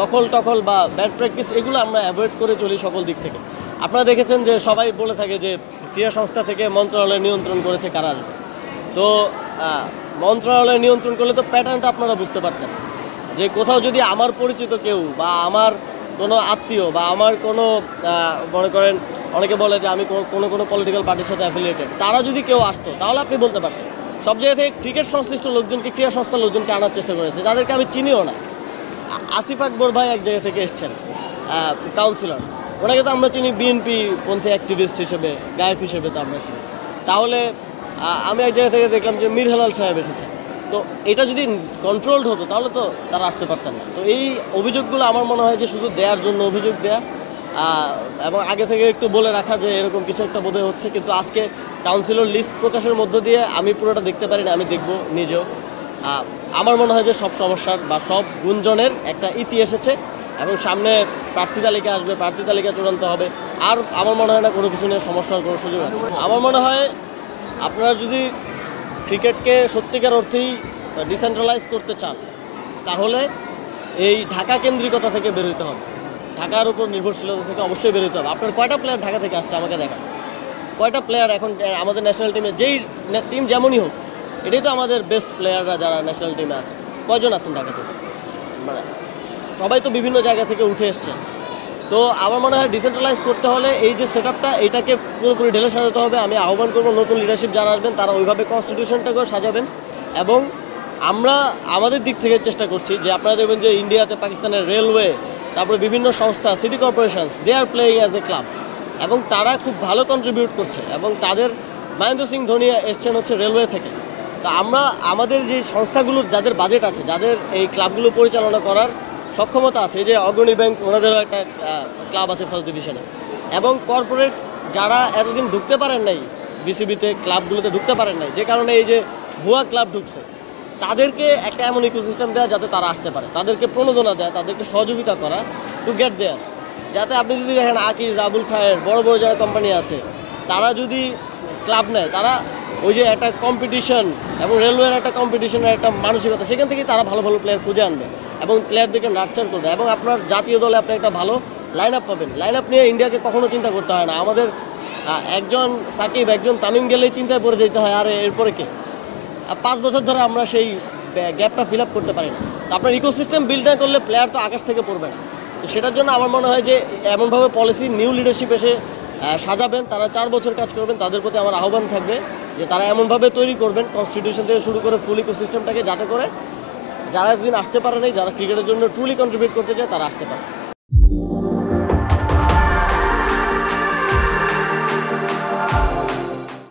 দখল টখল বা bad practice এগুলো আমরা অ্যাভয়েড করে চলি সকল দিক থেকে। আপনারা দেখেছেন যে সবাই বলে থাকে যে ক্রীড়া সংস্থা থেকে মন্ত্রণালয় নিয়ন্ত্রণ করেছে কারা আসবে। তো মন্ত্রণালয় নিয়ন্ত্রণ করলে তো প্যাটার্নটা আপনারা বুঝতে পারতেন যে কোথাও যদি আমার পরিচিত কেউ বা আমার কোনো আত্মীয় বা আমার কোনো মনে করেন অনেকে বলে যে আমি কোনো পলিটিক্যাল পার্টির সাথে অ্যাফিলিয়েটেড, তারা যদি কেউ আসতো তাহলে আপনি বলতে পারতেন। সব জায়গা থেকে ক্রিকেট সংশ্লিষ্ট লোকজনকে, ক্রীড়া সংস্থার লোকজনকে আনার চেষ্টা করেছে যাদেরকে আমি চিনিও না। আসিফ আকবর ভাই এক জায়গা থেকে এসছেন, কাউন্সিলর, ওনাকে তো আমরা চিনি বিএনপি পন্থী অ্যাক্টিভিস্ট হিসেবে, গায়ক হিসেবে তো আমরা চিনি। তাহলে আমি এক জায়গা থেকে দেখলাম যে মীর হেলাল সাহেব এসেছেন। তো এটা যদি কন্ট্রোলড হতো তাহলে তো তারা আসতে পারতেন না। তো এই অভিযোগগুলো আমার মনে হয় যে শুধু দেওয়ার জন্য অভিযোগ দেয়া, এবং আগে থেকে একটু বলে রাখা যে এরকম কিছু একটা বোধহয় হচ্ছে, কিন্তু আজকে কাউন্সিলর লিস্ট প্রকাশের মধ্য দিয়ে আমি পুরোটা দেখতে পারি না, আমি দেখব নিজেও। আমার মনে হয় যে সব সমস্যার বা সব গুঞ্জনের একটা ইতি এসেছে এবং সামনে প্রার্থী তালিকা আসবে, প্রার্থী তালিকা চূড়ান্ত হবে। আর আমার মনে হয় না কোনো কিছু নিয়ে সমস্যার কোনো সুযোগ আছে। আমার মনে হয় আপনারা যদি ক্রিকেটকে সত্যিকার অর্থেই ডিসেন্ট্রালাইজ করতে চান তাহলে এই ঢাকা কেন্দ্রিকতা থেকে বের হতে হবে, ঢাকার উপর নির্ভরশীলতা থেকে অবশ্যই বের হতে হবে। আপনার কয়টা প্লেয়ার ঢাকা থেকে আসছে আমাকে দেখান, কয়টা প্লেয়ার এখন আমাদের ন্যাশনাল টিমে, যেই টিম যেমনই হোক, এটাই তো আমাদের বেস্ট প্লেয়াররা যারা ন্যাশনাল টিমে আছে, কয়জন আছেন ঢাকা থেকে? মানে সবাই তো বিভিন্ন জায়গা থেকে উঠে এসছেন। তো আমার মনে হয় ডিসেন্ট্রালাইজ করতে হলে এই যে সেট আপটা, এটাকে পুরোপুরি ঢেলে সাজাতে হবে। আমি আহ্বান করবো নতুন লিডারশিপ যারা আসবেন তারা ওইভাবে কনস্টিটিউশনটাকেও সাজাবেন। এবং আমরা আমাদের দিক থেকে চেষ্টা করছি যে আপনারা দেখবেন যে ইন্ডিয়াতে, পাকিস্তানের রেলওয়ে, তারপরে বিভিন্ন সংস্থা, city corporations, they are playing as a club, এবং তারা খুব ভালো কন্ট্রিবিউট করছে। এবং তাদের মহেন্দ্র সিং ধোনি এসছেন হচ্ছে রেলওয়ে থেকে। তো আমরা আমাদের যে সংস্থাগুলোর যাদের বাজেট আছে, যাদের এই ক্লাবগুলো পরিচালনা করার সক্ষমতা আছে, এই যে অগ্রণী ব্যাংক, ওনাদেরও একটা ক্লাব আছে ফার্স্ট ডিভিশনে, এবং কর্পোরেট যারা এতদিন ঢুকতে পারেন নাই বিসিবিতে, ক্লাবগুলোতে ঢুকতে পারেন নাই, যে কারণে এই যে ভুয়া ক্লাব ঢুকছে, তাদেরকে একটা এমন ইকোসিস্টেম দেওয়া যাতে তারা আসতে পারে, তাদেরকে প্রণোদনা দেওয়া, তাদেরকে সহযোগিতা করা টু গেট দেয়ার। যাতে আপনি যদি দেখেন আকিজ, আবুল খায়ের, বড় বড় যারা কোম্পানি আছে, তারা যদি ক্লাব নেয়, তারা ওই যে একটা কম্পিটিশন এবং রেলওয়ের একটা কম্পিটিশনের একটা মানসিকতা, সেখান থেকেই তারা ভালো ভালো প্লেয়ার খুঁজে আনবে এবং প্লেয়ারদেরকে নার্চার করবে। এবং আপনার জাতীয় দলে আপনি একটা ভালো লাইন আপ পাবেন। লাইন আপ নিয়ে ইন্ডিয়াকে কখনো চিন্তা করতে হয় না। আমাদের একজন সাকিব, একজন তামিম গেলেই চিন্তায় পড়ে যেতে হয়, আর এরপরে কে? 5 বছর ধরে আমরা সেই গ্যাপটা ফিল আপ করতে পারি না। তো আপনার ইকোসিস্টেম বিল্ড না করলে প্লেয়ার তো আকাশ থেকে পড়বে না। তো সেটার জন্য আমার মনে হয় যে এমনভাবে পলিসি নিউ লিডারশিপ এসে সাজাবেন, তারা 4 বছর কাজ করবেন, তাদের প্রতি আমার আহ্বান থাকবে যে তারা এমনভাবে তৈরি করবেন কনস্টিটিউশন থেকে শুরু করে ফুল ইকোসিস্টেমটাকে, যাতে করে যারা একদিন আসতে পারে নাই, যারা ক্রিকেটের জন্য ট্রুলি কন্ট্রিবিউট করতে চায়, তারা আসতে পারে।